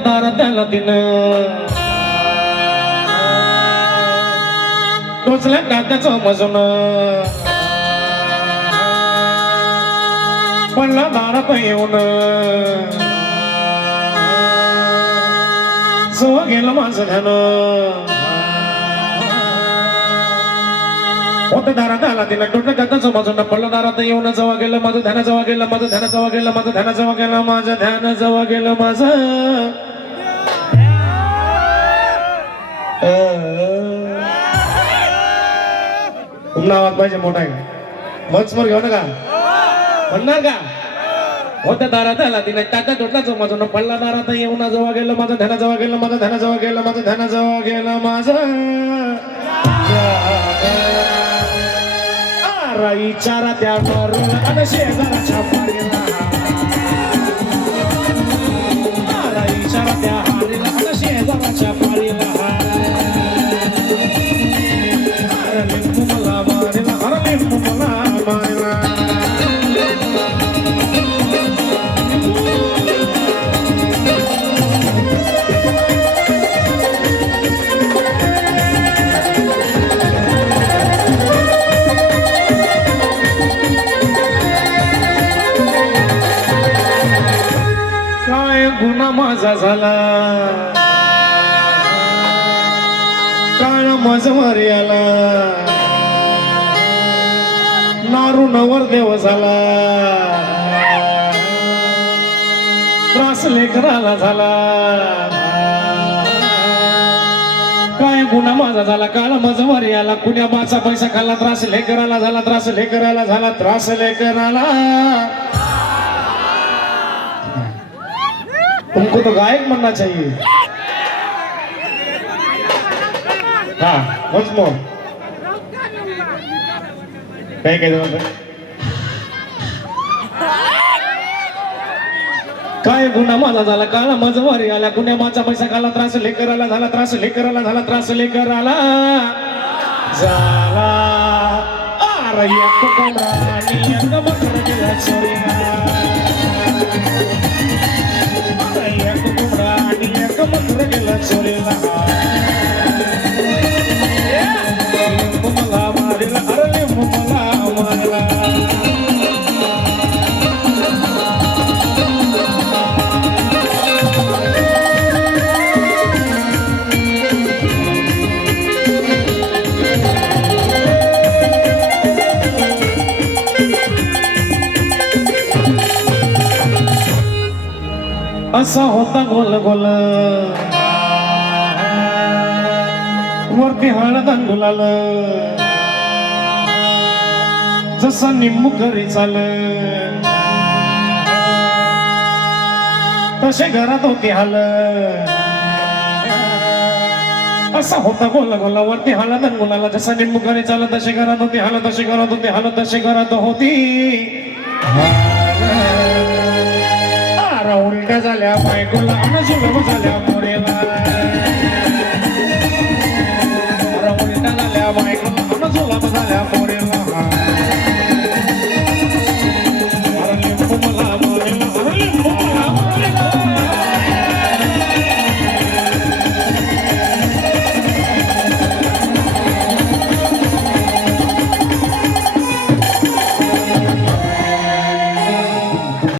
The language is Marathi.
दाराला दिन टोचल्या कांद्याचं मजून पडला दारात येऊन जवळ गेलं माझं ध्यान होते दारात आला तिला टोटलं कांद्याचं मजून पडलं दारात येऊन जवळ गेलं माझं ध्यान जवळ गेलं माझं ध्यान जवळ गेलं माझं ध्यान जवळ गेलं माझं ध्यान जवळ गेलं माझं आवाज पाहिजे मोठा आहे मग घेऊ नका म्हणणार का होत्या दारात आला तिने टाका तोटलाच माझं पडला दारात येऊन जवळ गेलं माझं ध्यान जवळ गेलं माझं ध्यान जवळ गेलं माझं ध्यान जवळ गेलं माझं विचारा त्यावर आणि शेजाराच्या पारीला विचारा त्या हारीला आणि शेजाराच्या पारीला मला मारेला अरे मला मारेला गुन्हा माझा झाला काळ माझं मारी आला नारू नवर देव झाला त्रास लेकराला झाला काय गुन्हा माझा झाला काळ माझं मारी आला कुण्या माझा पैसा खाल्ला त्रास लेकराला झाला त्रास लेकराला झाला त्रास लेकराला तुमको तो गायक बनना चाहिए हाँ once more काय काय गुन्हा माझा झाला काळा माझं वारी आला कुण्या माझा पैसा खाला त्रास लेकराला झाला त्रास लेकराला झाला त्रास लेकराला झाला अरे एक कोंबडानी एक बकरं गेला चोरीला एक कोंबडा आणि एक बकरं गेलं चोरीला लिंबू मला मारला अरे लिंबू मला मारला असा होता गोल गोल वरती हळद गुलाल जसा निंबू घरी चाल तसे घरात होती हाल असा होता गोल गोल वरती हळद गुलाल जसा निंबू घरी चाल तसे घरात होती हाल तसे घरात होती हाल तसे घरात होती उलट्या झाल्या बायकोला आणि जुलम झाल्या मोरेला उलट्या झाल्या बायकोला आणि जुलम झाल्या मोरेला